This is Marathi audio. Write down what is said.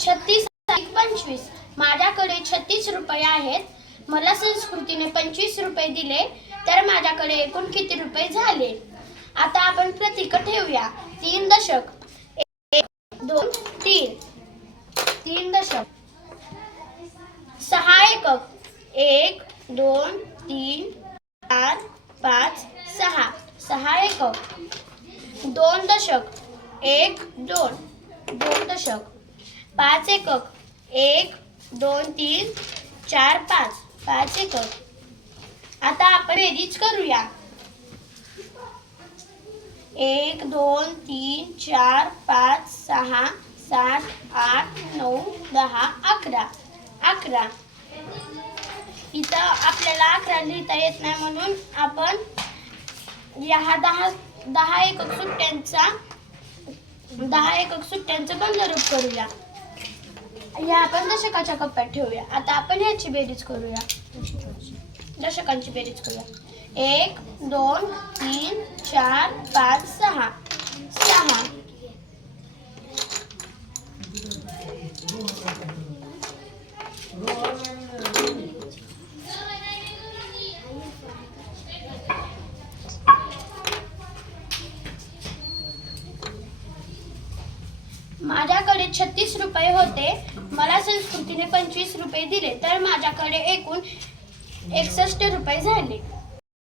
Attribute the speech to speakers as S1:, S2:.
S1: छत्तीस पंचवीस. माझ्याकडे छत्तीस रुपये आहेत. मला संस्कृतीने पंचवीस रुपये दिले तर माझ्याकडे एकूण किती रुपये झाले? आता आपण प्रतीक ठेवूया. तीन दशक. एक दोन तीन. तीन दशक. सहा एकक. एक दोन तीन चार पाच सहा. सहा एकक. दोन दशक. एक दोन. दोन दशक. पाच एकक. एक दोन तीन चार पाच. पाच एकक. आता आपण बेरीज करूया. एक दोन तीन चार पाच सहा सात आठ नऊ दहा अकरा. अकरा. इथं आपल्याला अकरा लिहिता येत नाही म्हणून आपण या दहा दहा एकक सुट्ट्यांचा दहा एकक सुट्ट्यांचं बंदरूप करूया. या आपण दशकाच्या कप्प्यात ठेवूया. आता आपण ह्याची बेरीज करूया. दशकांची बेरीज करूया. एक दोन तीन चार पाच सहा. सहा. माझ्याकडे छत्तीस रुपये होते. मला संस्कृतीने पंचवीस रुपये दिले तर माझ्याकडे एकूण एकसष्ट रुपये झाले.